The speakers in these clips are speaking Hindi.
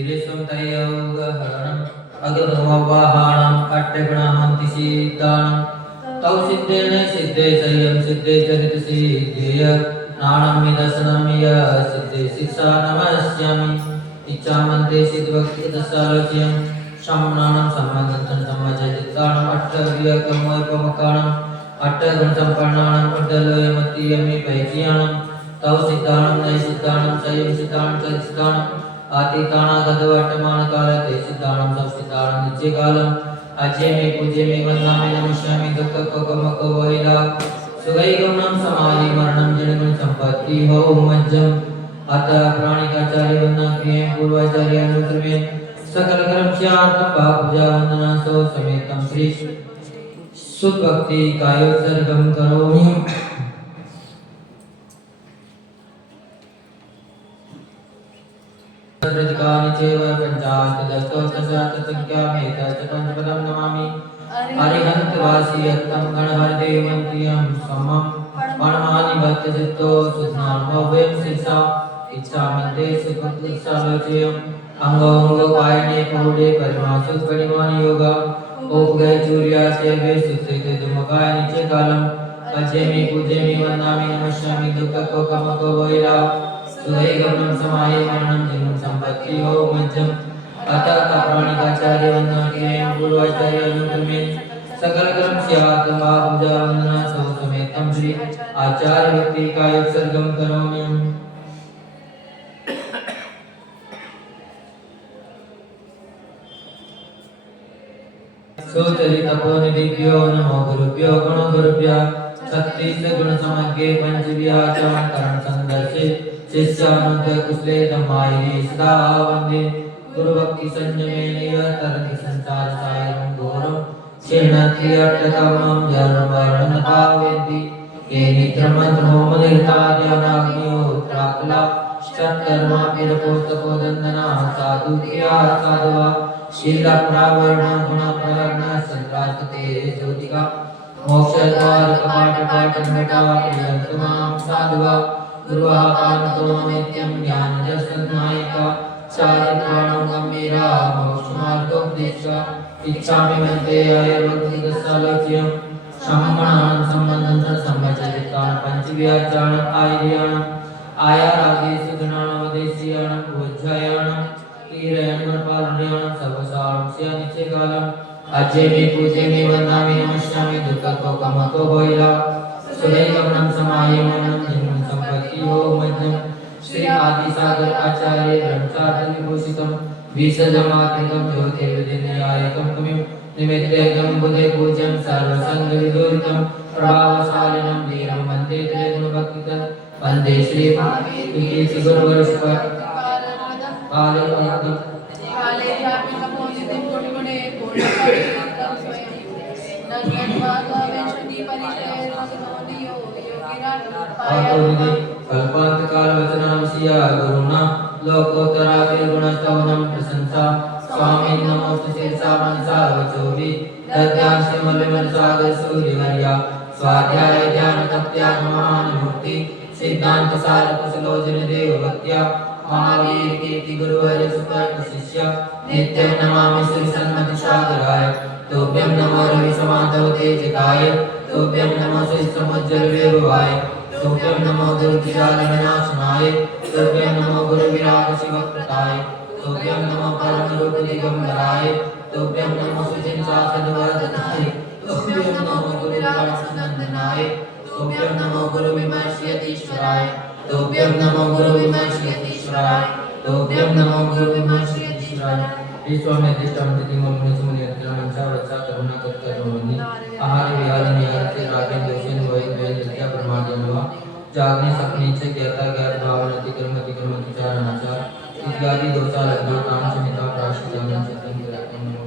वीरेशं तयोगहरणम् अगमवाहानं अट्टगुणाहन्ति सीतानं तौ सिद्धेन सिद्धे संयम सिद्धे चरित सिद्धेय नानं निदर्शनं य सिद्धे शिक्षा नमस्यामि इच्छामन्ते सिद्धभक्ति दशालोच्यं शमनानं सम्मदन्तं सम्मजयितानं अट्टव्यकमोपमकानं अट्टगुणसम्पन्नानं उड्डलोयमतीयमि पैक्यानं तौ सिद्धानं नैसिद्धानं संयम सिद्धानं चरितानं आतीतानागतवर्तमानकाले सिद्धानं संस्थितानं नित्यकालम् अजय पूज्य में वंदना में नमस्यामि दुख को कमको वैला सुगैगमनं समाधि मरणं जन्म संपत्ति हो मज्जम अतः प्राणिकाचार्य वंदना क्रिय पूर्वाचार्य अनुक्रमे सकल कर्म स्यार्थम पूजा वंदना सो समेतम श्री सुख भक्ति कायोत्सर्गम करोमि सर्वधिकानि चैव पञ्चाशदशोत्तरशतसंख्यामेतत् पंचपदं नमामि अरिहन्तवासी यत्तं गणहरदेवमन्त्रियं समं परमानि भक्तचित्तो सुज्ञानमव्यं शिरसा इच्छामन्ते सुखदुःसालोचयम् अङ्गोऽङ्गोपायने पूर्णे परिमासुत्परिमाणि योगा उपगयचूर्यासेवे सुस्थिते दुमकाय नित्यकालम् अजयमि पूजयमि वन्दामि नमस्यामि दुःखकोकमको वैरा सुगैगमनं समाये मरणं जन्म संपत्ति हो मज्जम अतः प्राणिकाचार्य वंदना क्रिय पूर्वाचार्य अनुक्रमे सकल कर्म स्यात् पूजा वंदना सो समेतम श्री आचार्य भक्ति कायोत्सर्गं करोमि सोचरि तपोनिधिभ्यो नमो गुरुभ्यो गणो गुरुभ्यः छत्तीस गुण समग्रे पंच विहाचरण करण संदर्शे शिष्यानुत कुशले धम्मायि सदा वंदे गुरु भक्ति संयमेन तरति संसार सायं घोरं क्षीणति अट्टतमं जन्मरणं पावेति ये निद्रमन्त्रो मदिता ध्यानाग्निहोत्राकला षट्कर्मा पिरपोतपोदन्दना साधु क्रिया साधवा शीलप्रावरण गुणप्रवरण संक्रांते ज्योतिका मोक्षद्वार कपाटपाटनटा प्रियन्तमां साधवा गुरुः पावतो नित्यं ज्ञानदर्शनायिका चारित्राणं गम्भीरा मोक्षमार्गोपदेशा इच्छामि मन्ते आयुर्भक्तिदशालोच्यं शमनानं सम्बन्धं सम्मचरितान् पञ्चव्याचारणम् आयर्याणम् आयारागेषु गुणानवदेशीयाणं भोज्यायाणं तीरयाणं सर्वसारं स्या नित्यकालम् अजयमि पूजयमि वन्दामि नमस्यामि दुःखकोकमको वैला सुगैगमनं समाये मरणं जन्म संपत्ति हो मध्यम श्री आदिसागर आचार्य ब्रह्मचार्य विभूषितं विसजमात्रिकं ज्योतिर्विधिन्यायकं कविं निमित्तेकं बुधे पूज्यं सर्वसंगविदूरितं प्रभावशालिनं वीरं वन्दे त्रिगुणभक्तितं वन्दे श्री कीर्ति गुरुवरस्पत काले अवधि काले व्यापी कपोजितिं गुणगुणे पूर्णपरिणतं स्वयं नग्नत्वात् वेशति परिचये रसनोदियो योगिरानुपाय कल्पान्तकालवचनांसिया गुरुणा लोकोत्तराभिर्गुणस्तवनं प्रशंसा स्वामी नमोस्तु शिरसा मनसा वचोभि दद्यांशमलिमलसागर सूर्यवर्या स्वाध्याय ध्यान तप्त्याग महानुभुक्ति सिद्धांत सार कुशलोचन देव भक्त्या महावीर कीर्ति गुरुवर सुकर्ण शिष्य नित्यं नमामि श्री सन्मति सागराय तुभ्यं नमो रवि समाधव तेजकाय तुभ्यं नमो श्री समुज्जल वेरुवाय तुभ्यं नमो दुर्विशालनाशनाय तुभ्यं नमो गुरुविराग शिवप्रताय तुभ्यं नमो परम रूप दिगंबराय तुभ्यं नमो सुचिन शासनवर्धनाय तुभ्यं नमो गुरुविराग सुनंदनाय तुभ्यं नमो गुरु विमर्शयतीश्वराय तुभ्यं नमो गुरु विमर्शयतीश्वराय तुभ्यं नमो गुरु विमर्शयतीश्वराय विश्वमें दिष्टं तिथिमग्न सुमनियंत्रण मंचा वचा करुणा करुणी आहार विहार निहार से रागें दोषें वही वेद नित्या प्रमादनवा जागने सपने से ज्ञाता ज्ञात भावन अतिक्रम अतिक्रम विचार अनाचार इत्यादि दोषा लग्न काम समिता प्राश्चित जागरण चिंतन कराते हैं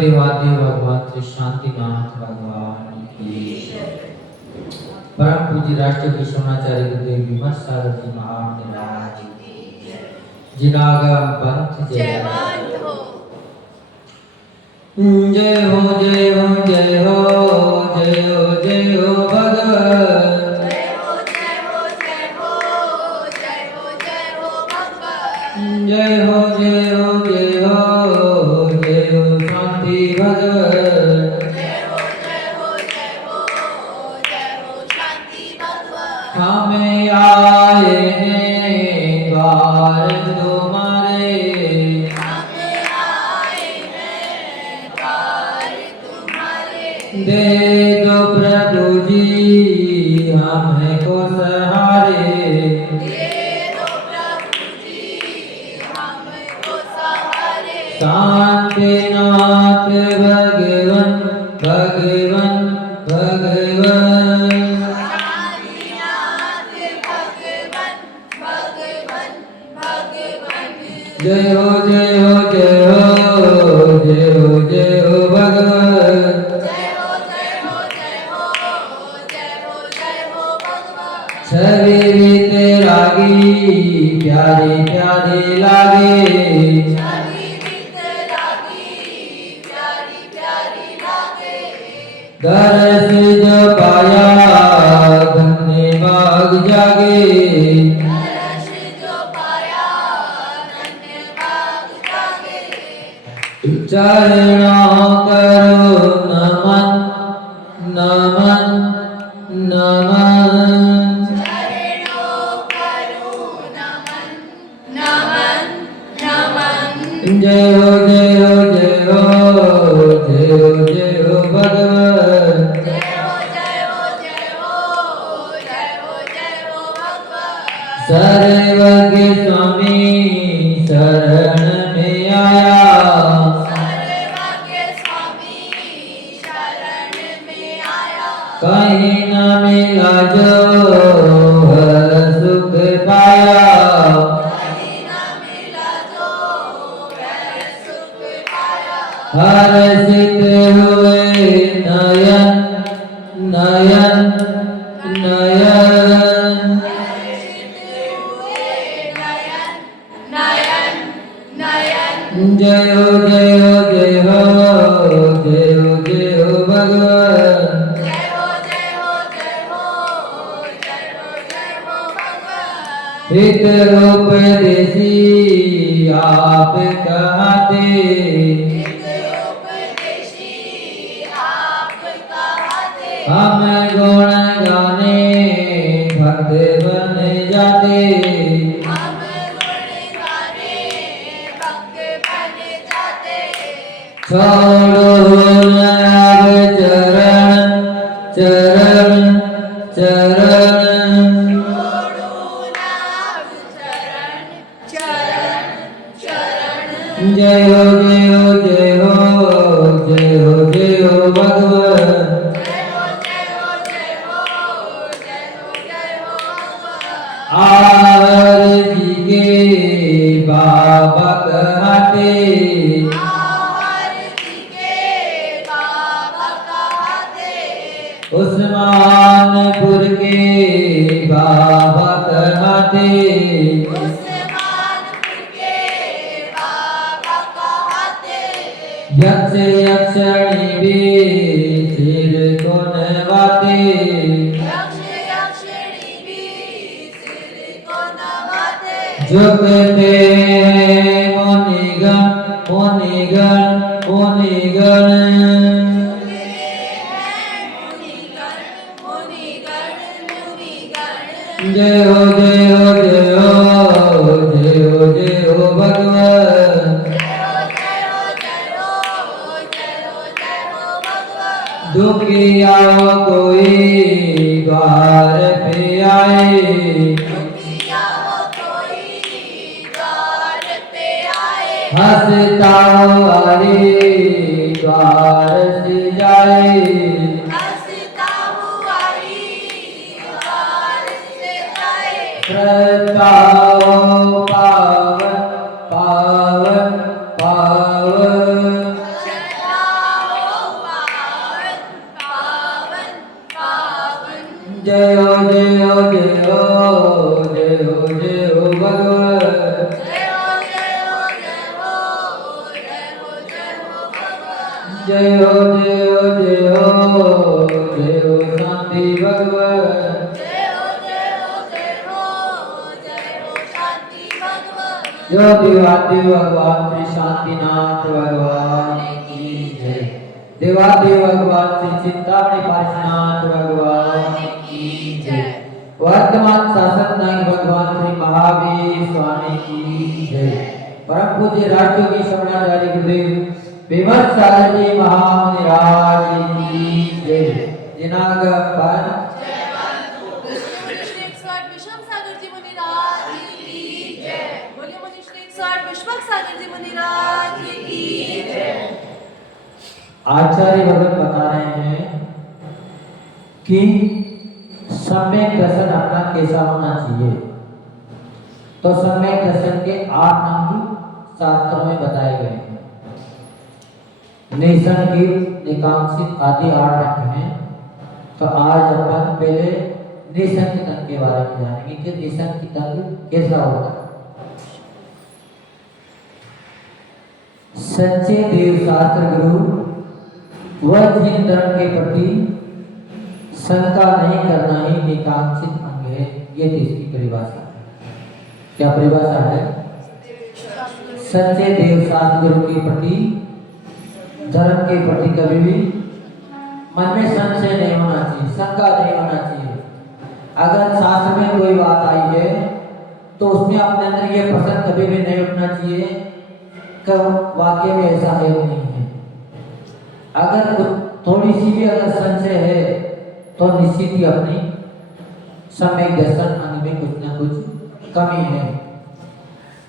देवादि भगवान श्री शांतिनाथ भगवान की परम पूज्य राष्ट्रीय विश्वनाचार्य गुरुदेव विमल सागर जी महाराज जिनागम पंथ जय हो जय हो जय हो जय हो जय हो जय हो भगवान जय हो जय हो जय हो जय हो जय हो भगवान जय हो जय हो जय हो जय हो शांति भगवान जय हो जय हो जय हो जय हो शांति भगवान हमें आए हैं द्वार तुम्हारे दे दो प्रभु जी हमको सहारे दे दो प्रभु जी हमको सहारे शांतिनाथ भगवन भगवन भगवन शांतिनाथ भगवन भगवन भगवन जय हो जय हो जय हो जय हो जय हो भगवन शरीर तेरागी प्यारे प्यारे लागे शरीर तेरागी प्यारी प्यारी लागे दर्श जो पाया धन्य बाग जागे दर्श जो पाया धन्य बाग जागे चरणों करो नमन नमन नमन जय हो जय हो जय हो जय हो जय हो भगवान जय हो जय हो जय हो जय हो जय हो भगवान सर्वज्ञ स्वामी शरण में आया सर्वज्ञ स्वामी शरण में आया कहीं न मिला जो सुख पाया हर्षित हुए नयन नयन नयन हर्षित हुए नयन नयन नयन जय हो जय हो जय हो जय हो जय हो भगवान जय हो जय हो जय हो जय हो जय हो भगवान हित उपदेशी आप कहते हम गुण गाने भक्त बन जाते हम गुण गाने भक्त बन जाते छोड़ो अब चरण चरण चरण छोड़ो अब चरण चरण चरण जय हो जय हो जय हो जय हो जय हो भगवान आरती के बाबा कहते आरती के बाबा कहते उस्मानपुर के बाबा कहते उस्मानपुर के बाबा कहते यक्ष यक्षिणी भी सिर को नवाते झुकते मुनिगण मुनिगण मुनिगण जय हो जय हो जय हो जय हो जय हो भगवान दुखिया कोई द्वार पे आए हंसता वाले द्वार से जाए हंसता पावन पावन पावन। जय हो जय हो जय हो जय हो जय हो भगवान। जय हो जय हो जय हो जय हो शांति भगवान। जो देवादेव भगवान श्री शांतिनाथ भगवान की जय। देवादेव भगवान श्री चिंतामणि पार्श्वनाथ भगवान की जय। वर्तमान शासक नायक भगवान श्री महावीर स्वामी की जय। परम पूज्य राजयोगी शरणाचार्य गुरुदेव विमल सागर जी महामुनिराज की जय। दिनांक 5 आचार्य भगत बता रहे हैं कि सम्यक दर्शन अपना कैसा होना चाहिए। तो सम्यक दर्शन के 8 अंग शास्त्रों में बताए गए हैं। निसंगित निकांक्षित आदि 8 अंग हैं। तो आज अपन पहले निसंगित अंग के बारे में जानेंगे कि निसंगित अंग कैसा होता है। सच्चे देव शास्त्र गुरु वह जिन धर्म के प्रति शंका नहीं करना ही निकांक्षित अंग है। ये इसकी परिभाषा है। क्या परिभाषा है? सच्चे देव शास्त्र गुरु के प्रति धर्म के प्रति कभी भी मन में संशय नहीं होना चाहिए, शंका नहीं होना चाहिए। अगर शास्त्र में कोई बात आई है तो उसमें अपने अंदर ये प्रश्न कभी भी नहीं उठना चाहिए कि वाकई में ऐसा है नहीं है। अगर थोड़ी सी भी अगर संशय है तो निश्चित ही अपनी सम्यक दर्शन अंग में कुछ ना कुछ कमी है।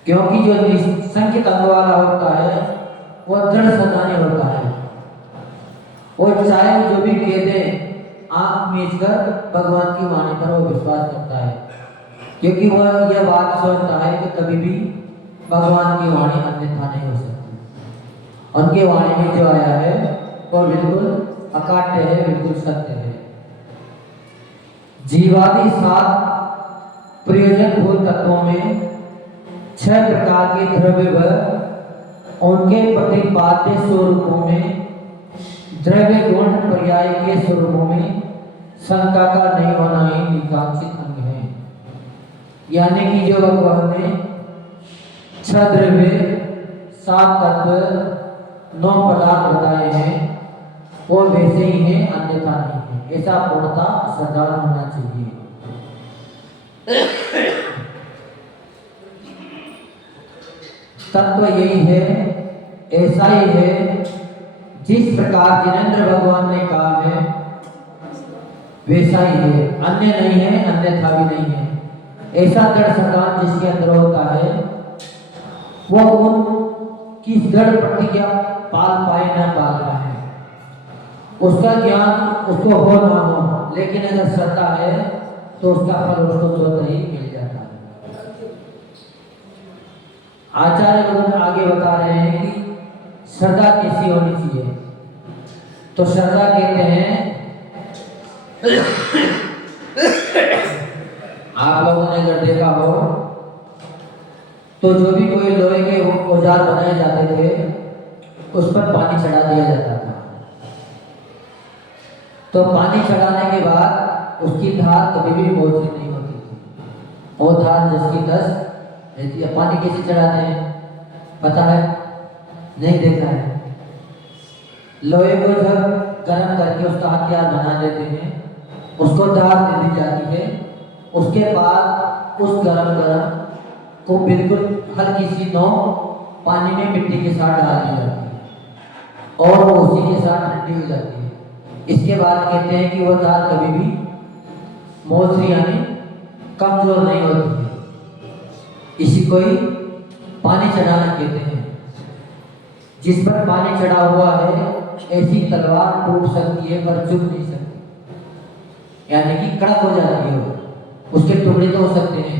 क्योंकि जो निसंकित अंग वाला होता है वो दृढ़ सदानी होता है। वो चाहे जो भी कह दे आंख मीच कर भगवान की वाणी पर वो विश्वास करता है। क्योंकि वह यह बात सोचता है कि कभी भी भगवान की वाणी अन्यथा नहीं हो सकती। उनके वाणी में जो आया है वो बिल्कुल अकाट्य है, बिल्कुल सत्य है। जीवादि 7 प्रयोजन भूत तत्वों में 6 प्रकार के द्रव्य व उनके प्रतिपाद्य स्वरूपों में द्रव्य गुण पर्याय के स्वरूपों में शंका का नहीं होना ही निकांक्षित अंग है। यानी कि जो भगवान ने 6 द्रव्य 7 तत्व 9 पदार्थ बताए हैं वो वैसे ही हैं, अन्यथा नहीं है। ऐसा पूर्णता श्रद्धालु होना चाहिए। तत्व यही है, ऐसा ही है जिस प्रकार जिनेंद्र भगवान ने कहा है वैसा ही है, अन्य नहीं है, अन्यथा भी नहीं है। ऐसा दृढ़ संतान जिसके अंदर होता है वो उन की दृढ़ प्रतिज्ञा पाल पाए न पाल पाए, उसका ज्ञान उसको हो ना हो, लेकिन अगर श्रद्धा है तो उसका फल उसको स्वतः ही मिल जाता है। आचार्य लोग आगे बता रहे हैं कि श्रद्धा कैसी होनी चाहिए। तो श्रद्धा कहते हैं आप लोगों ने अगर देखा हो तो जो भी कोई लोहे के औजार बनाए जाते थे उस पर पानी चढ़ा दिया जाता था। तो पानी चढ़ाने के बाद उसकी धार कभी भी मोटी नहीं होती थी। वो धार जिसकी 10 रहती है। पानी कैसे चढ़ाते हैं पता है? नहीं देखा है। लोहे को जब गर्म करके उसका हथियार बना देते हैं, उसको धार दे दी जाती है। उसके बाद उस गरम को बिल्कुल हल्की सी नोक पानी में मिट्टी के साथ डाल दी जाती है और वो उसी के साथ ठंडी हो जाती है। इसके बाद कहते हैं कि वह धार कभी भी मोचरी यानी कमजोर नहीं होती है। इसी को ही पानी चढ़ाना कहते हैं। जिस पर पानी चढ़ा हुआ है ऐसी तलवार टूट सकती है पर चुभ नहीं सकती, यानी कि कड़क हो जाती है। वो उसके टुकड़े तो हो सकते हैं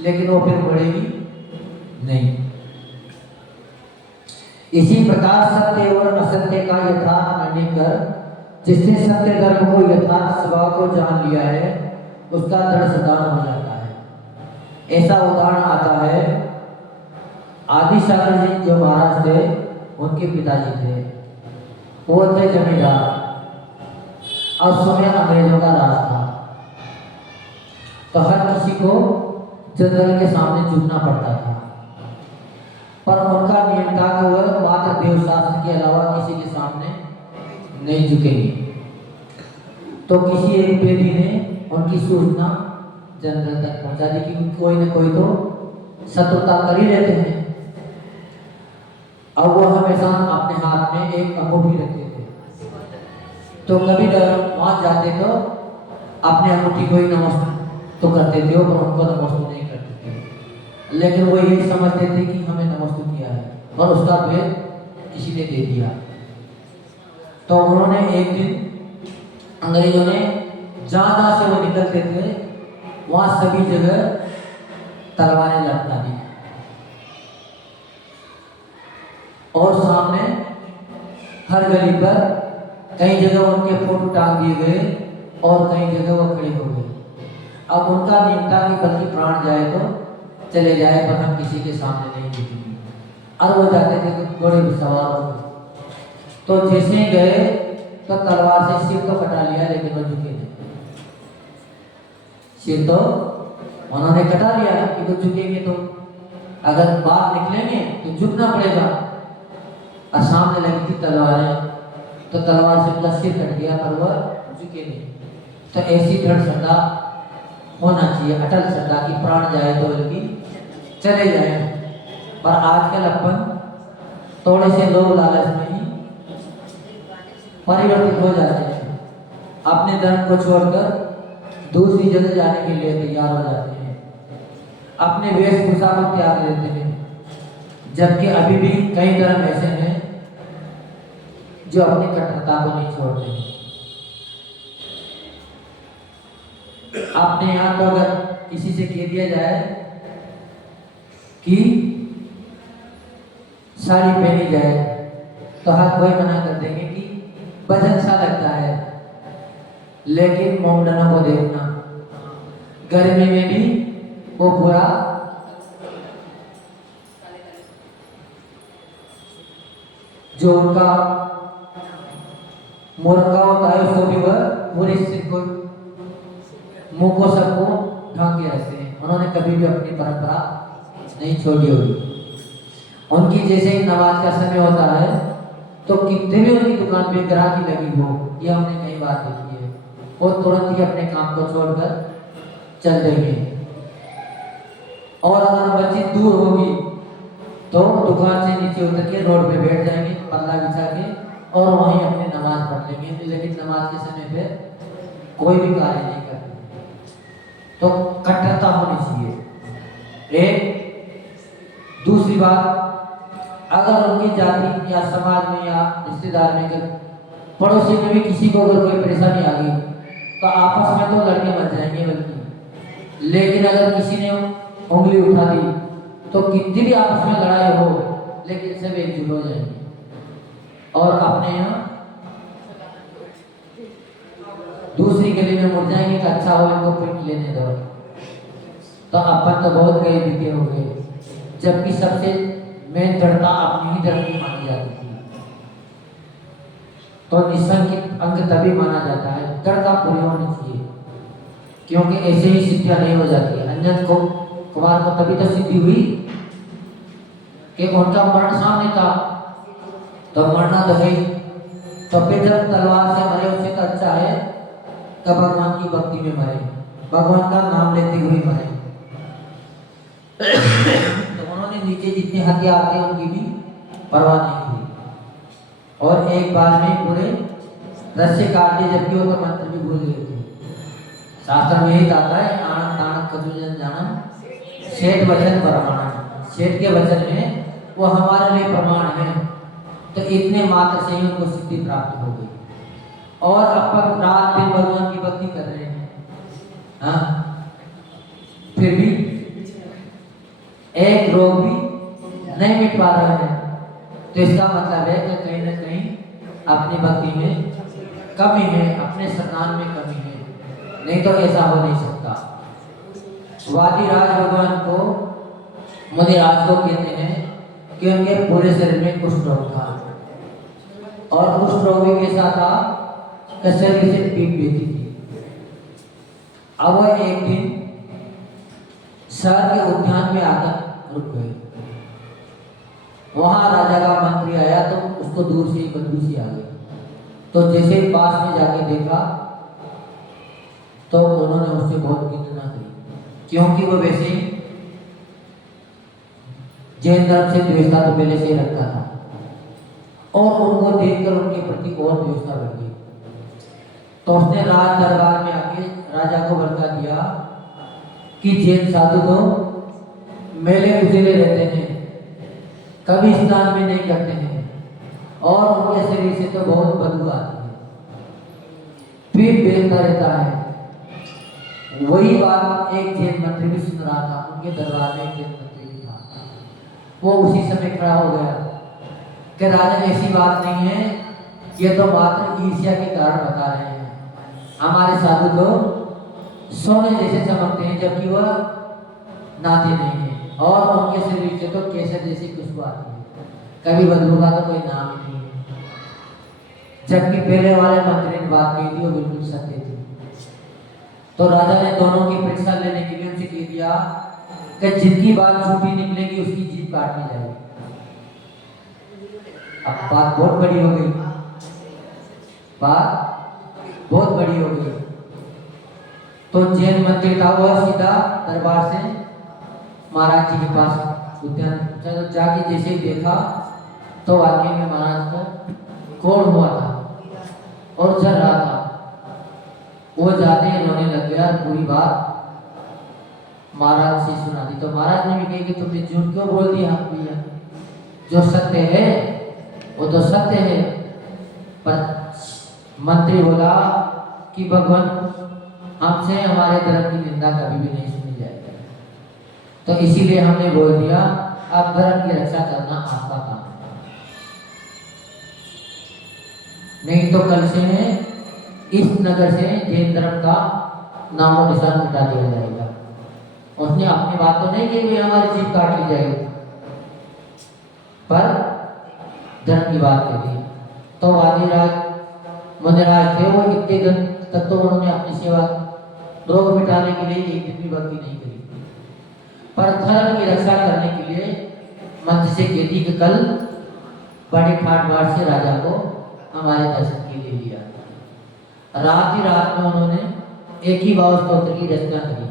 लेकिन वो फिर बढ़ेगी नहीं। इसी प्रकार सत्य और असत्य का यथार्थ निर्णय कर जिसने सत्य धर्म को यथार्थ स्वभाव को जान लिया है उसका दृढ़ सिद्धांत हो जाता है। ऐसा उदाहरण आता है, आदि सागर जी जो महाराज थे उनके पिताजी थे, वो थे जमींदार और समय अंग्रेजों का राज था, तो हर किसी को जनरल के सामने झुकना पड़ता था। पर उनका नियम था कि वह मात्र देवशास्त्र के अलावा किसी के सामने नहीं झुकेंगे। तो किसी एक बेदी ने उनकी सूचना जनरल तक पहुंचा दी कि कोई न कोई तो शत्रुता कर ही रहते हैं। अब वो हमेशा अपने हाथ में एक अंगूठी रखते थे, तो कभी वहां जाते तो अपने अंगूठी को ही नमस्ते तो करते थे, पर उनको नमस्ते नहीं करते थे। लेकिन वो ये समझते थे कि हमें नमस्ते किया है और उसका भेद किसी ने दे दिया। तो उन्होंने एक दिन अंग्रेजों ने जहां जहां से वो निकलते थे वहां सभी जगह तलवारें लटका दी और सामने हर गली पर कई जगह उनके फोटो टांग दिए गए और कई जगह वो खड़े हो गए। अब उनका नियम था कि बल्कि प्राण जाए तो चले जाए, पर हम किसी के सामने नहीं झुकेंगे। और वो जाते थे तो घोड़े भी सवार हो, तो जैसे ही गए तो तलवार से सिर तो कटा लिया, लेकिन वो झुके नहीं। सिर तो उन्होंने कटा लिया कि वो झुकेंगे तो अगर बाहर निकलेंगे तो झुकना पड़ेगा, और सामने लगी थी तलवारें, तो तलवार से उनका सिर कट गया, पर वह झुके नहीं। तो ऐसी दृढ़ श्रद्धा होना चाहिए, अटल श्रद्धा की प्राण जाए तो बल्कि चले जाए। पर आजकल अपन थोड़े से लोग लालच में ही परिवर्तित हो जाते हैं, अपने धर्म को छोड़कर दूसरी जगह जाने के लिए तैयार हो जाते हैं, अपने वेशभूषा को त्याग देते हैं। जबकि अभी भी कई धर्म ऐसे हैं जो अपनी कट्टरता को नहीं छोड़ते हैं। अपने यहाँ तो अगर किसी से कह दिया जाए कि साड़ी पहनी जाए तो हर कोई मना कर देंगे कि वजन सा लगता है। लेकिन मोमडनों को देखना, गर्मी में भी वो पूरा जो उनका मुर्गा होता है उसको भी वह पूरे सिर को मुंह को सबको ढक के रखते हैं। उन्होंने कभी भी अपनी परंपरा नहीं छोड़ी होगी। उनकी जैसे ही नमाज का समय होता है तो कितने भी उनकी दुकान पे ग्राहकी लगी हो, ये हमने कई बार देखी है, वो तुरंत ही अपने काम को छोड़कर चल देंगे। और अगर मस्जिद दूर होगी तो दुकान से नीचे उतर के रोड पे बैठ जाएंगे पल्ला बिछा के और वहीं अपनी नमाज पढ़ लेंगे। लेकिन नमाज के समय पे कोई भी कार्य नहीं करते। तो कट्टरता होनी चाहिए। एक दूसरी बात, अगर उनकी जाति या समाज में या रिश्तेदार में पड़ोसी में भी किसी को अगर कोई परेशानी आ गई तो आपस में तो लड़के मर जाएंगे बल्कि, लेकिन अगर किसी ने उंगली उठा दी तो कितनी भी आपस में लड़ाई हो लेकिन सब एकजुट हो जाएंगे। और अपने यहाँ दूसरी गली में मुड़ जाएंगे कि अच्छा हो इनको पिट लेने दो। तो अपन तो बहुत गए बीते हो गए, जबकि सबसे मेन दृढ़ता अपनी ही दृढ़ की मानी जाती थी। तो निसंग अंग तभी माना जाता है, दृढ़ता पूरी होनी चाहिए, क्योंकि ऐसे ही सिद्धियां नहीं हो जाती। अंजन को कुमार को तभी तो सिद्धि हुई कि उनका मरण सामने था, तो मरना तो है। तो फिर जब तलवार से मरे उससे तो अच्छा है कि भगवान की भक्ति में मरे, भगवान का नाम लेते हुए मरे। तो उन्होंने नीचे जितने हथियार थे उनकी भी परवाह नहीं हुई, और एक बार में पूरे रस्से काट दिए, जबकि वो तो मंत्र भी भूल गए थे। शास्त्र में यही आता है, आनंद तानक कथुजन जानम सेठ वचन प्रमाण। सेठ के वचन में वो हमारे लिए प्रमाण है। तो इतने मात्र से ही उनको सिद्धि प्राप्त हो गई। और अपन रात दिन भगवान की भक्ति कर रहे हैं, हाँ, फिर भी एक रोग भी नहीं मिट पा रहे हैं, तो इसका मतलब है कि कहीं ना कहीं अपनी भक्ति में कमी है, अपने स्नान में कमी है, नहीं तो ऐसा हो नहीं सकता। वादिराज भगवान को मुनिराज को कहते हैं कि उनके पूरे शरीर में कुष्ठ रोग था, और कुष्ठ रोग भी कैसा था कि शरीर से पीठ बेती थी। अब वह एक दिन शहर के उद्यान में आकर रुक गए। वहां राजा का मंत्री आया तो उसको दूर से ही बदबू सी आ गई, तो जैसे ही पास में जाके देखा तो उन्होंने उससे बहुत निंदा की, क्योंकि वो वैसे ही जैन धर्म से द्वेषता तो पहले से ही रखता था, और उनको देखकर उनके प्रति और द्वेषता बढ़ गई। तो उसने राज दरबार में आके राजा को भड़का दिया कि जैन साधु तो मेले उजले रहते हैं, कभी स्नान भी नहीं करते हैं, और उनके शरीर से तो बहुत बदबू आती है, पीठ बेलता रहता है। वही बात एक जैन मंत्री भी सुन रहा था, उनके दरबार में एक जैन मंत्री भी था। वो उसी समय खड़ा हो गया कि राजन ऐसी बात नहीं है, ये तो मात्र ईर्ष्या के कारण बता रहे हैं। हमारे साधु तो सोने जैसे चमकते हैं, जबकि वह नाते नहीं है, और उनके शरीर से तो केसर जैसी खुशबू आती है, कभी बदबू का तो कोई नाम ही नहीं है। जबकि पहले वाले मंत्री ने बात कही थी वो बिल्कुल सत्य थी। तो राजा ने दोनों की परीक्षा लेने के लिए उनसे कह दिया कि जिनकी बात झूठी निकलेगी उसकी जीभ काट ली जाएगी। अब बात बहुत बड़ी हो गई, बात बहुत बड़ी हो गई। तो जैन मंत्री था वह सीधा दरबार से महाराज जी के पास उद्यान चलो जाके जैसे ही देखा तो वाकई में महाराज का कोढ़ हुआ था और चल रहा था। वो जाते ही रोने लग गया, पूरी बात महाराज से सुना दी। तो महाराज ने भी कही कि तुमने झूठ क्यों बोल दिया भैया, जो सत्य है वो तो सत्य है। पर मंत्री बोला कि भगवान हमसे हमारे धर्म की निंदा कभी भी नहीं सुनी जाएगी, तो इसीलिए हमने बोल दिया अब धर्म की रक्षा करना आपका काम है, नहीं तो कल से इस नगर से जैन धर्म का नामो निशान मिटा दिया जाएगा। उसने अपनी बात तो नहीं कही हमारी जीभ काट ली जाएगी, पर धर्म की बात कह दी। तो वादिराज मुनिराज थे, वो इतने दिन तक तो उन्होंने अपनी सेवा रोग मिटाने के लिए एक दिन भी भक्ति नहीं करी, पर धर्म की रक्षा करने के लिए मंत्र से कहती कि कल बड़े ठाट बाट से राजा को हमारे दर्शन के लिए लिया। रात ही रात में उन्होंने एक ही भाव स्तोत्र की रचना करी,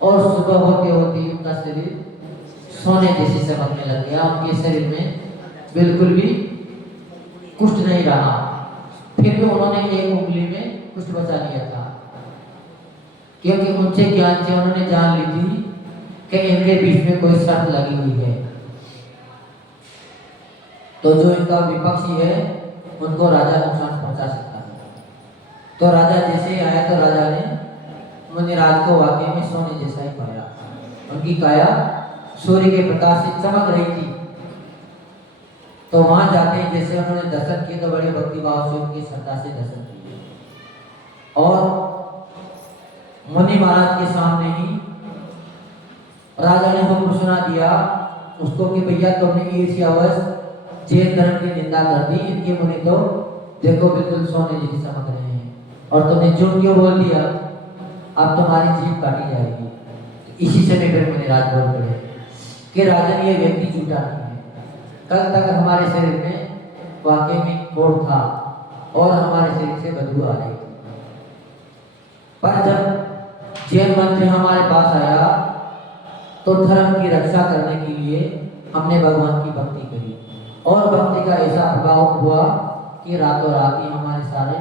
और सुबह होते होते उनका शरीर सोने जैसे चमकने लग गया, उनके शरीर में बिल्कुल भी कुष्ठ नहीं रहा। फिर भी उन्होंने एक उंगली में कुष्ठ बचा लिया था, क्योंकि उनसे ज्ञान से उन्होंने जान ली थी कि इनके बीच में कोई शर्त लगी हुई है, तो जो इनका विपक्षी है उनको राजा नुकसान पहुंचा सकता है। तो राजा जैसे ही आया तो राजा ने मुनिराज को वाकई में सोने जैसा ही पाया। उनकी काया सूर्य के प्रकाश से चमक रही थी। तो वहां जाते ही जैसे उन्होंने दर्शन किए तो बड़े भक्ति भाव से उनकी श्रद्धा से दर्शन किए, और मुनि महाराज के सामने ही राजा ने हुक्म सुना दिया उसको कि भैया तुमने ईर्ष्यावश जैन धर्म की निंदा कर दी, इनके मुनि तो देखो बिल्कुल सोने जैसे चमक रहे हैं, और तुमने झूठ क्यों बोल दिया, अब तुम्हारी जीभ काटी जाएगी। इसी समय फिर मुनिराज बोल पड़े कि राजन ये व्यक्ति झूठा नहीं है, कल तक हमारे शरीर में वाकई में कोढ़ था और हमारे शरीर से बदबू आ रही थी, पर जब जैन मंत्री हमारे पास आया तो धर्म की रक्षा करने के लिए हमने भगवान की भक्ति करी, और भक्ति का ऐसा प्रभाव हुआ कि रातों रात ही हमारे सारे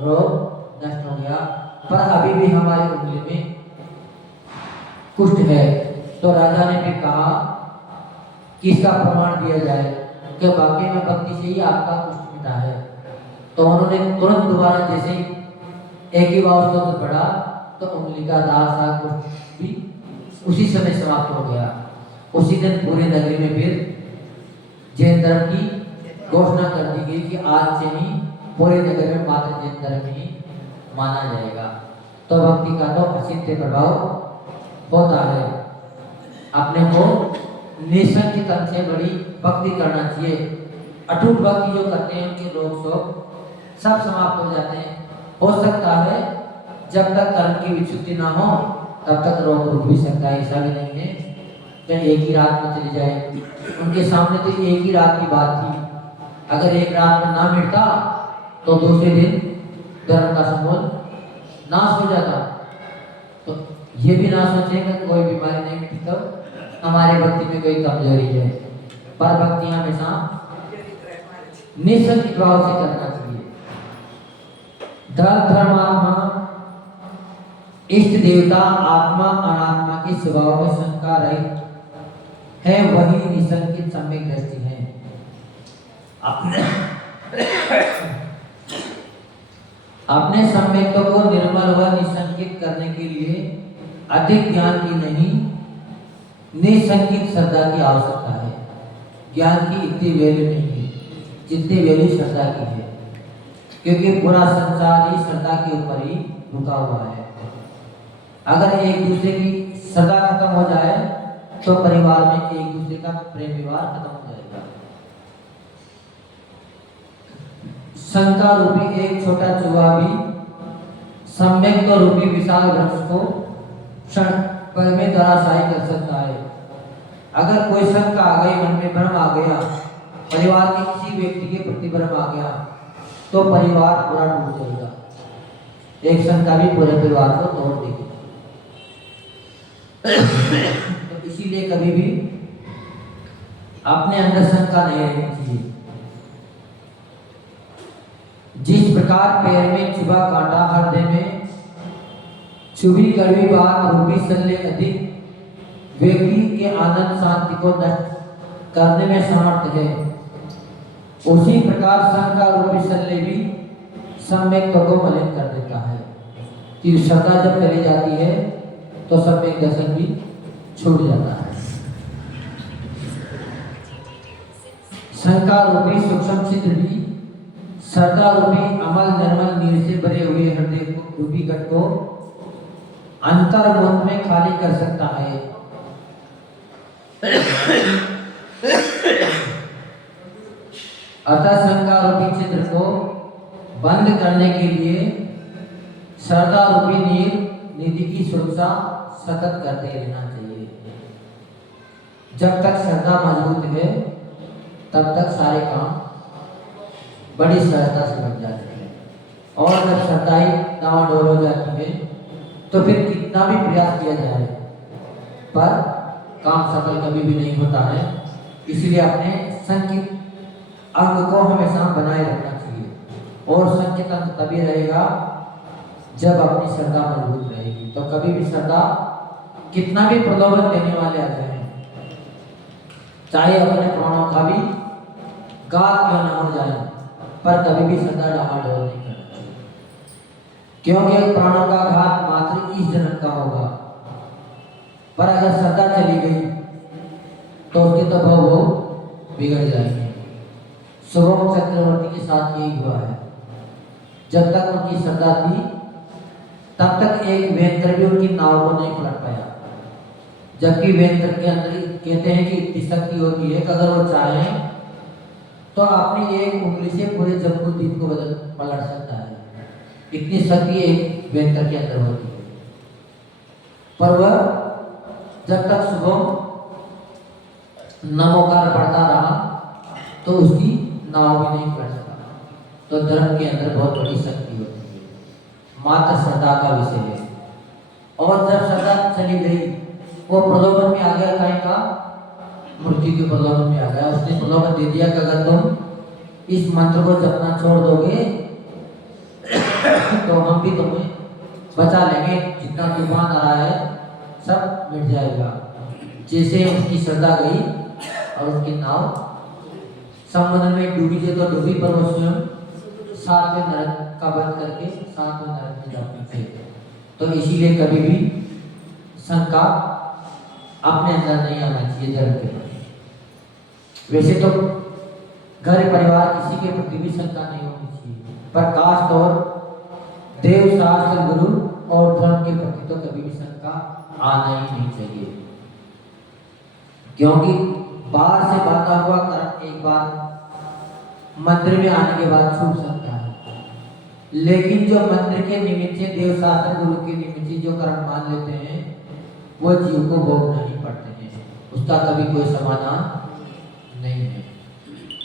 रोग नष्ट हो गया, पर अभी भी हमारी उंगली में कुष्ठ है। तो राजा ने फिर कहा कि इसका प्रमाण दिया जाए कि वाकई में भक्ति से ही आपका कुष्ठ मिटा है। तो उन्होंने तुरंत दोबारा जैसे एक ही बार स्तोत्र पढ़ा तो उंगली का दाग सा कुष्ठ भी उसी समय समाप्त हो गया। उसी दिन पूरे नगरी में फिर जैन धर्म की घोषणा कर दी गई कि आज से ही पूरे नगर में मात्र जैन धर्म ही माना जाएगा। तो भक्ति का तो असिद्ध प्रभाव होता है। अपने को निसंग तन से बड़ी भक्ति करना चाहिए। अटूट भक्ति जो करते हैं उनके रोग शोक सब समाप्त हो जाते हैं। हो सकता है जब तक कर्म की विच्युति ना हो तब तक रोग रुक भी सकता है, ऐसा भी नहीं है कि एक ही रात में चली जाए। उनके सामने तो एक ही रात की बात थी। अगर एक रात में ना मिटता तो दूसरे दिन धर्म का संबंध नाश हो जाता। तो ये भी ना सोचें कि कोई बीमारी नहीं मिटी तब हमारे भक्ति में कोई कमजोरी है। पर भक्ति हमेशा निसंग भाव से करना चाहिए। धर्मात्मा इष्ट देवता आत्मा अनात्मा के स्वभाव में शंका रहित है, वही निसंकित सम्यक दृष्टि है। अपने सम्यक्तों को निर्मल व निसंकित करने के लिए अधिक ज्ञान की नहीं निसंकित श्रद्धा की आवश्यकता है। ज्ञान की इतनी वैल्यू नहीं है जितनी वैल्यू श्रद्धा की है, क्योंकि पूरा संसार ही श्रद्धा के ऊपर ही रुका हुआ है। अगर एक दूसरे की श्रद्धा खत्म हो जाए तो परिवार में एक दूसरे का प्रेम व्यवहार खत्म हो जाएगा। शंका रूपी एक छोटा चूहा भी सम्यक रूपी विशाल वृक्ष को क्षण भर में धराशायी कर सकता है। अगर कोई शंका आ गई, मन में भ्रम आ गया, परिवार के किसी व्यक्ति के प्रति भ्रम आ गया तो परिवार पूरा टूट जाएगा। एक शंका भी पूरे परिवार को तोड़ देगी। तो इसीलिए कभी भी अपने अंदर शंका नहीं रहनी चाहिए। जिस प्रकार पैर में चुभा कांटा हृदय में चुभी कड़वी बात रूपी सल्ले अधिक व्यक्ति के आनंद शांति को नष्ट करने में समर्थ है, उसी प्रकार शंका रूपी सल्ले भी सम्यक को मलिन कर देता है। कि श्रद्धा जब चली जाती है तो सम्यक दर्शन भी छूट जाता है। शंका रूपी सूक्ष्म छिद्र भी श्रद्धा रूपी अमल निर्मल नीर से भरे हुए हृदय रूपी घट को अंतर्मुख में खाली कर सकता है। अतः शंका रूपी छिद्र को बंद करने के लिए श्रद्धा रूपी नीर निधि की सुरक्षा सतत करते रहना चाहिए। जब तक श्रद्धा मजबूत है तब तक सारे काम बड़ी सहजता से बन जाते हैं, और जब श्रद्धा ही डावाडोल हो जाती है तो फिर कितना भी प्रयास किया जाए पर काम सफल कभी भी नहीं होता है। इसलिए अपने संकित अंग को हमेशा बनाए रखना चाहिए, और संकित अंग तभी रहेगा जब अपनी श्रद्धा मजबूत रहेगी। तो कभी भी श्रद्धा कितना भी प्रलोभन देने वाले आते हैं, चाहे अपने प्राणों का भी घात क्यों ना हो जाए, पर कभी भी श्रद्धा डावाडोल नहीं करना चाहिए, क्योंकि प्राणों का घात मात्र इस जन्म का होगा। पर अगर श्रद्धा चली गई तो उसके तो भाव बिगड़ जाएंगे। शुभम चक्रवर्ती के साथ यही हुआ है। जब तक उनकी श्रद्धा थी तब तक एक वेंत्र भी उनकी नाव को नहीं पलट पाया, जबकि वेंत्र के अंदर कहते हैं कि इतनी शक्ति होती है कि अगर वो चाहे तो अपनी एक उंगली से पूरे जम्बूद्वीप को पलट सकता है। इतनी शक्ति एक वेंत्र के अंदर होती है। पर वह जब तक सुबह नमोकार पढ़ता रहा तो उसकी नाव भी नहीं पढ़ सका। तो धर्म के अंदर बहुत बड़ी शक्ति होती है, मात्र श्रद्धा का विषय है। और जब श्रद्धा चली गई, वो प्रलोभन में आ गया, कहीं का मूर्ति के प्रलोभन में आ गया। उसने प्रलोभन दे दिया कि अगर तुम इस मंत्र को जपना छोड़ दोगे तो हम भी तुम्हें बचा लेंगे, जितना तूफान आ रहा है सब मिट जाएगा। जैसे उसकी श्रद्धा गई और उसकी नाव समुद्र में डूबी थी तो डूबी, पर वो स्वयं सातवें नरक का बंद करके सातवें नरक में जाते थे। तो इसीलिए कभी भी शंका अपने अंदर नहीं आना चाहिए धर्म के प्रति। वैसे तो घर परिवार किसी के प्रति भी शंका नहीं होनी चाहिए, पर खास तौर देव शास्त्र गुरु और धर्म के प्रति तो कभी भी शंका आना ही नहीं चाहिए, क्योंकि बाहर से बंधा हुआ कर्म एक बार मंदिर में आने के बाद छूट सकता है, लेकिन जो मंदिर के निमित्त से देव शास्त्र गुरु के निमित्त से जो कर्म मान लेते हैं वो जीव को भोगना ही पड़ते हैं, उसका कभी कोई समाधान नहीं है।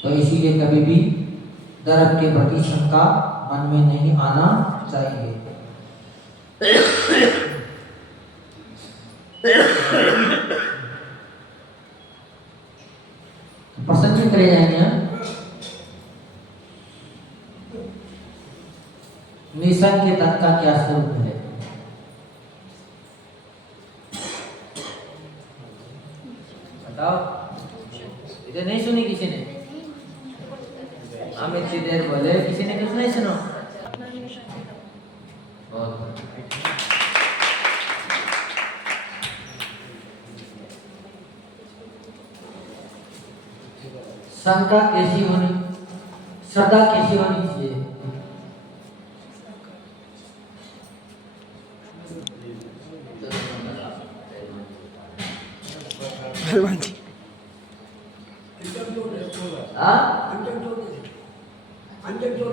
तो इसीलिए कभी भी धर्म के प्रति शंका मन में नहीं आना चाहिए। प्रसन्न करे जाएंगे। निसंग के तत्व का क्या स्वरूप है? बताओ। इधर नहीं सुनी किसी ने? अमित जी देर बोले, किसी ने कुछ नहीं सुना? शंका कैसी होनी, श्रद्धा कैसी होनी चाहिए?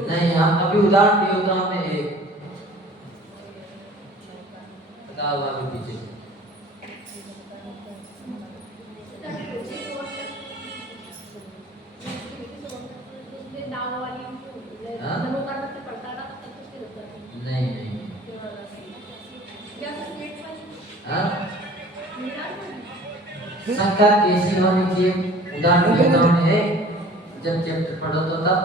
नहीं, हम अभी उदाहरण दिए, उदाहरण में एक बताओ अभी पीछे नहीं नहीं शंका कैसी होनी चाहिए? उदाहरण देता हूँ मैं, जब चैप्टर पढ़ो तो तब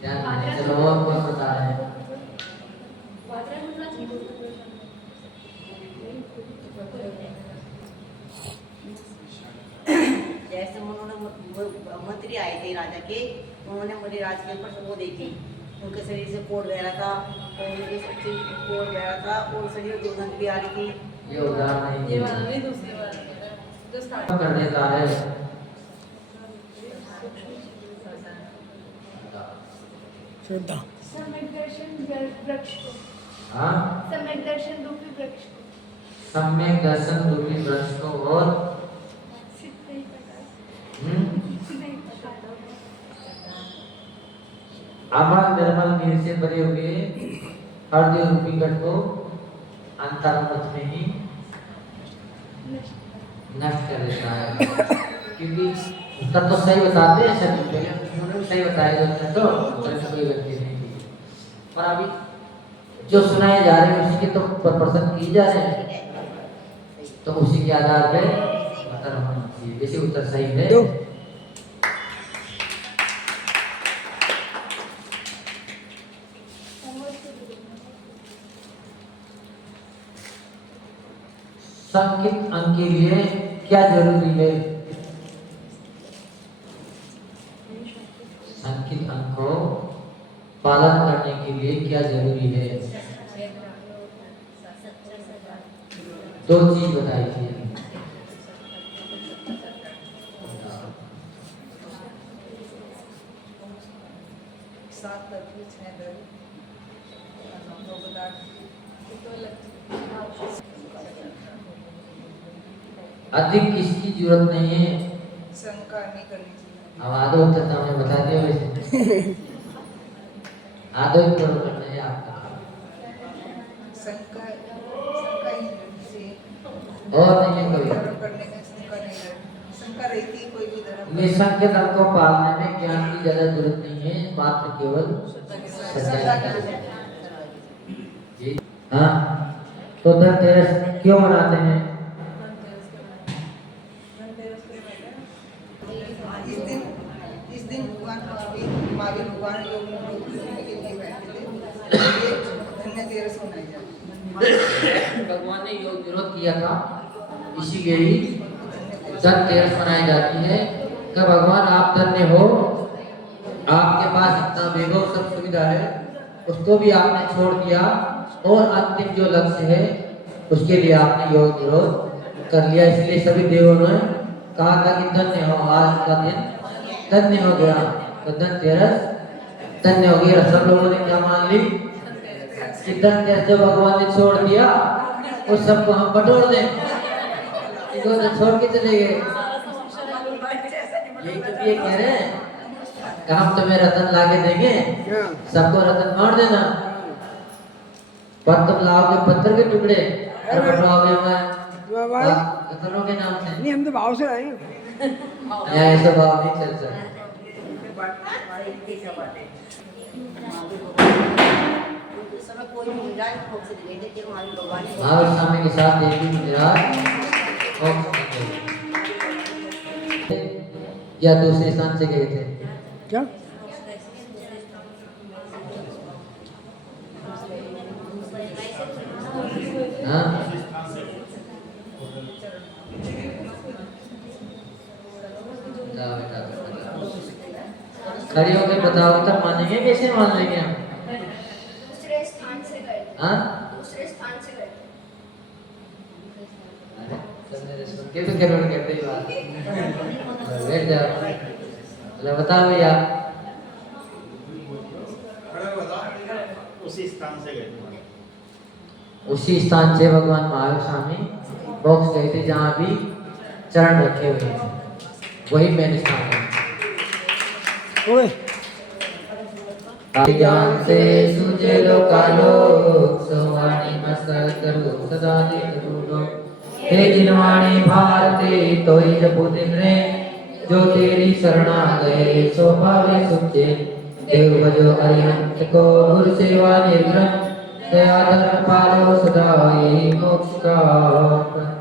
ध्यान देना। चलो और क्या बता रहे हैं? जैसे उन्होंने मंत्री आए थे राजा के, उन्होंने मेरे राज के ऊपर वो देखी, उनके शरीर से कोट बह रहा था और उनके कोट बह रहा था और शरीर में दुर्गंध भी आ रही थी। ये उदाहरण नहीं, ये वाला नहीं, दूसरी वाला जो स्टार्ट कर देता है। श्रद्धा सम्यक दर्शन वृक्ष को, हाँ, सम्यक दर्शन रूपी वृक्ष को, सम्यक दर्शन रूपी वृक्ष को और सिद्ध नहीं पता, नहीं पता। अमल निर्मल नीर से भरे हुए हृदय रूपी घट को अंतर्मुख में ही नष्ट कर देता है, क्योंकि उसका तो सही बताते हैं सभी, पहले उन्होंने भी सही बताया जो तो कोई व्यक्ति नहीं थी, पर अभी जो सुनाए जा रहे हैं उसी के तो प्रश्न किए जा रहे हैं, तो उसी के आधार पे उत्तर होना चाहिए। जैसे उत्तर सही है संकित अंक के लिए क्या जरूरी है? संकित अंक को पालन करने के लिए क्या जरूरी है? दो चीज बताई थी। सात तत्व, छह दल, नौ पदार्थ, अधिक किसकी जरूरत नहीं है? शंका नहीं करनी चाहिए। अब आधो उत्तर तो हमने बता दिया वैसे। आधो उत्तर करना है आपका। शंका ही नहीं करनी चाहिए। और नहीं है कोई? धर्म करने में शंका नहीं करनी, शंका रहती है कोई भी धर्म। निसंक धर्म को पालने में ज्ञान की ज्यादा जरूरत नहीं है, मात्र केवल श्रद्धा सच्चाई। की जी हाँ, तो धनतेरस क्यों मनाते हैं? इस दिन भगवान महावीर भगवान योग के लिए बैठे थे, ये धनतेरस मनाई जाती है। भगवान ने योग विरोध किया था, इसीलिए ही धनतेरस मनाई जाती है। कि भगवान आप धन्य हो, आपके पास इतना वैभव सब सुविधा है, उसको भी आपने छोड़ दिया और अंतिम जो लक्ष्य है उसके लिए आपने योग विरोध कर लिया, इसलिए सभी देवों ने कहा था कि धन्य हो, आज का दिन धन्य हो गया। तो धनतेरस धन्य हो गया। सब लोगों ने क्या मान ली कि धनतेरस जो भगवान ने छोड़ दिया उस सबको हम बटोर दें। इनको तो छोड़ के चले गए, यही तो ये कह रहे हैं कि हम तुम्हें रतन लाके देंगे, सबको रतन मार देना, पर तुम लाओगे पत्थर के टुकड़े और बटवाओगे हमारे रतनों के नाम से। नहीं, हम तो भाव से आए। ऐसा भाव नहीं चल सकता। उस समय कोई भी मिजाज मोक्ष दे गए थे कि हमारे भगवान ने महावीर स्वामी के साथ देवी गुजरात या दूसरे स्थान से गए थे? क्या? हाँ? बताओ बेटा, बताओ। खड़े होके बताओ तब मानेंगे, कैसे मान लेंगे हम? दूसरे स्थान से गए। हाँ? दूसरे स्थान से गए। सुन के तो करोड़ करते ही बात। बैठ जाओ, चलो बताओ भैया। उसी स्थान से गए। उसी स्थान से भगवान महावीर स्वामी बॉक्स गए थे जहाँ भी चरण रखे हुए थे, वही मेन स्थान है। ओए, ज्ञान से सूझे लोकालोक, सवाणी मस्तक करो सदा देखो। हे जिनवाणी भारती तोई जपु दिन रे, जो तेरी शरणा गए सो पावे सुचे। देव भजो अरिहंत को गुरु सेवा निर्ग्रह, दया धर्म पालो सदा यही मोक्ष का फल।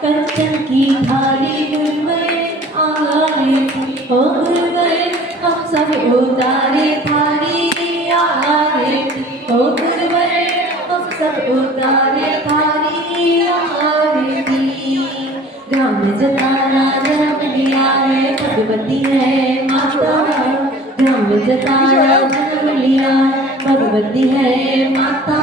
कंचन की थाली गुरुवर आए हो गुरुवर, हम सब उतारे थाली आए हो गुरुवर, हम सब उतारे थाली आए। ग्राम जतारा जन्म लिया है, भगवती है माता। ग्राम जतारा जन्म लिया है, भगवती है माता।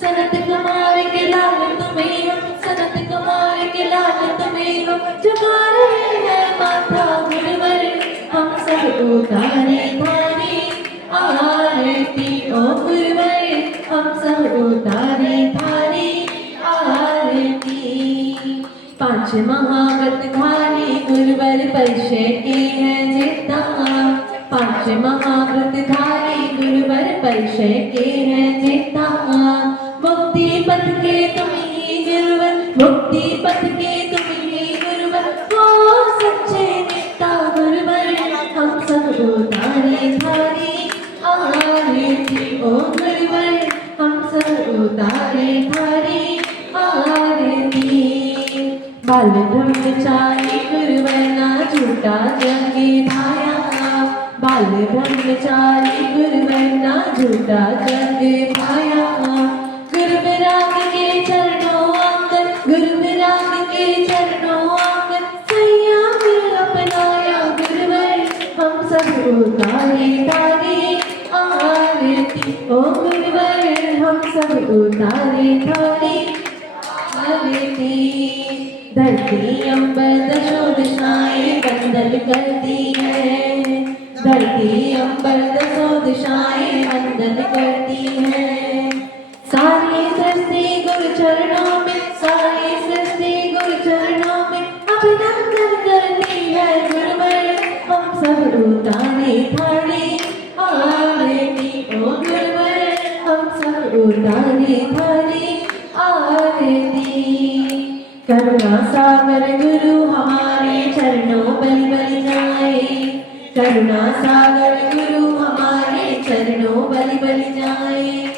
सनत कुमार के लाल तुम्हें हो, सनत कुमार के लाल तुम्हें हो, झुका रहे हैं माथा गुरुवर, हम सब उतारे थारी आरती ओ गुरुवर, हम सब उतारे थारी आरती। महाव्रतधारी गुरुवर परिचय के हैं जेता। पांच महाव्रतधारी गुरुवर परिचय के हैं जेता। मुक्ति पथ के तुम ही गुरुवर, मुक्ति पथ के तुम ही गुरुवर, वो सच्चे नेता गुरुवर, हम सब उतारे थारी आरती। ओ गुरुवर हम सब उतारे थारी आरती। बाल ब्रह्मचारी गुरुवर ना झूठा जंगे भाया। बाल ब्रह्मचारी गुरुवर ना झूठा जंगे भाया। गुरु विराग के चरणों आकर, गुरु विराग के चरणों आकर, सैया में अपनाया गुरुवर, हम सब उतारे थारी आरती। ओ गुरुवर हम सब उतारे थारी आरती। धरती अंबर दशो दिशाएं वंदन करती है। धरती अंबर दशो दिशाएं वंदन करती है। सारी सृष्टि गुरु चरणों में, सारी सृष्टि गुरु चरणों में अभिनंदन करती है गुरुवर, हम सब उतारे थारी आरती। ओ गुरुवर हम सब उतारे थारी आरती। करुणा सागर गुरु हमारे चरणों बलि बलि जाए। करुणा सागर गुरु हमारे चरणों बलि बलि जाए।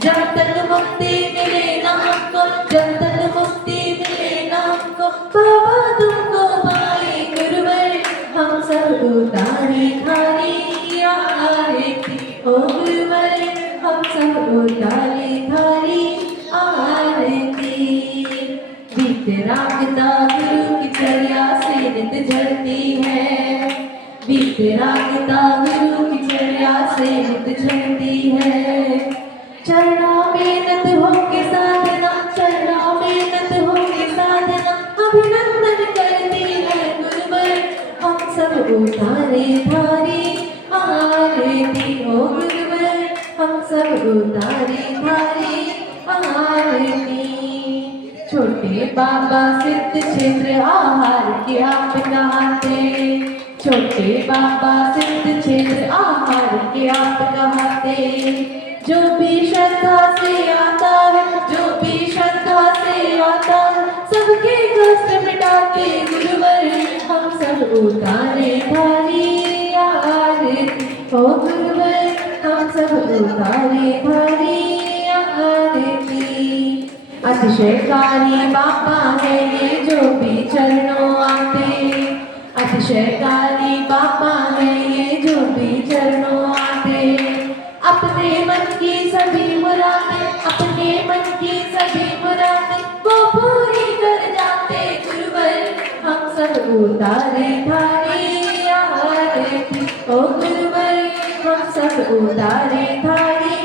जब तक मुक्ति मिले ना हमको, जब तक मुक्ति मिले ना हमको, बाबा तुमको पाए गुरुवर, हम सब उतारे थारी आरती। ओ गुरुवर हम सब उतारे थारी आरती। वीतरागता गुरु की चर्या से नित झरती है। वीतरागता गुरु की चर्या से नित झरती है। चरणों में नत होके साधना, चरणों में नत होके साधना, अभिनंदन करती है गुरुवर, हम सब उतारे थारी आरती। ओ गुरुवर हम सब उतारे थारी आरती। छोटे बाबा सिद्ध क्षेत्र आहार के आप कहाते। छोटे बाबा सिद्ध क्षेत्र आहार के आप कहाते। जो भी श्रद्धा से आता है, जो भी श्रद्धा से आता है, सबके कष्ट मिटाते गुरुवर, हम सब उतारे थारी आरती। ओ गुरुवर हम सब उतारे थारी आरती। अतिशयकारी बाबा है ये जो भी चरणों आते। अतिशयकारी बाबा है ये जो भी चरणों आते। अपने मन की सभी मुरादें, अपने मन की सभी मुरादें वो पूरी कर जाते गुरुवर, हम सब उतारे थारी आरती। ओ गुरुवर हम सब उतारे थारी।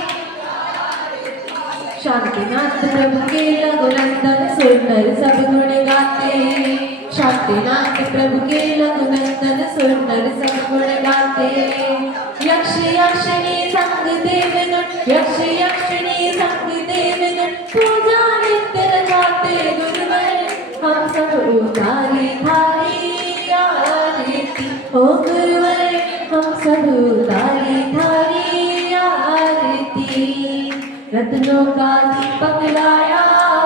शांतिनाथ प्रभु के लघुनंदन सुंदर सब गुण गाते। शांतिनाथ प्रभु के लघुनंदन सुंदर सब गुण गाते। यक्ष यक्षिणी संग देवगण, यक्ष यक्षिणी संग देवगण, पूजा नित्य रचाते गुरुवर, हम सब उतारे थारी आरती। ओ गुरुवर हम सब उतारे थारी आरती। रत्नों का दीपक लाया,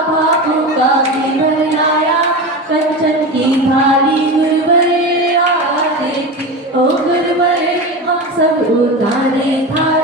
भावों का दीवर लाया, कंचन की थाली गुरुवर आरती। ओ गुरुवर हम सब उतारे थारी